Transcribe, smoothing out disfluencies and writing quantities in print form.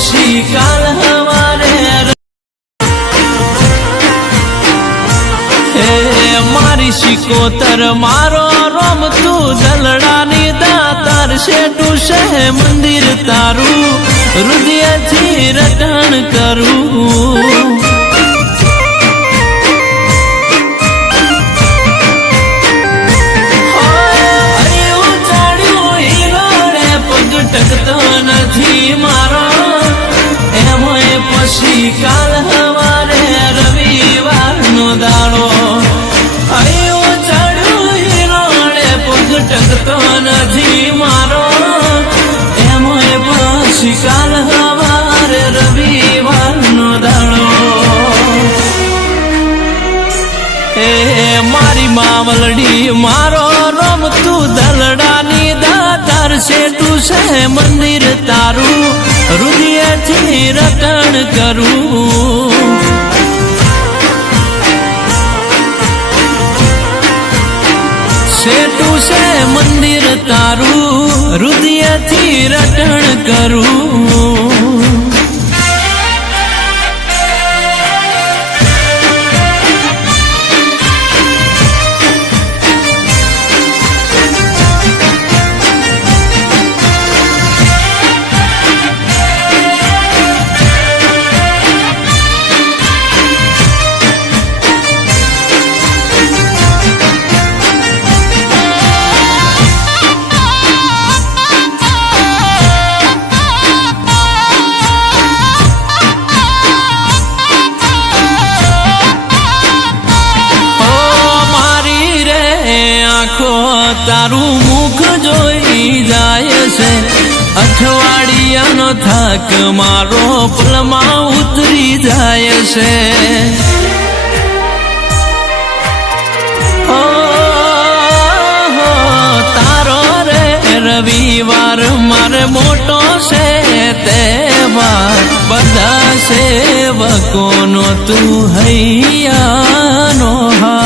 પછી કાલ હવારે મારી શિકોતર મારો રોમ તું દલડાની દાતાર શેઠું છે મંદિર તારું હૃદયથી રટણ કરું ટકતો નથી મારો એમોય પછી કાલ હવારે રવિવારનો દાડો આયો ચડ્યું હિરોડે પગ ટકતો નથી મારો એમોય પછી કાલ હવારે રવિવારનો દાડો એ મારી માવલડી મારો રોમ તું દલડાની દાતાર શેઠું છે મંદિર તારું હૃદયથી રટણ કરું શેઠું છે મંદિર તારું હૃદયથી રટણ કરું તારું મુખ જોઈ જાય છે અઠવાડિયાનો થાક મારો પલમાં ઉતરી જાય છે તારો રે રવિવાર મારે મોટો છે તહેવાર બધા સેવકોનો તું હૈયાનો હા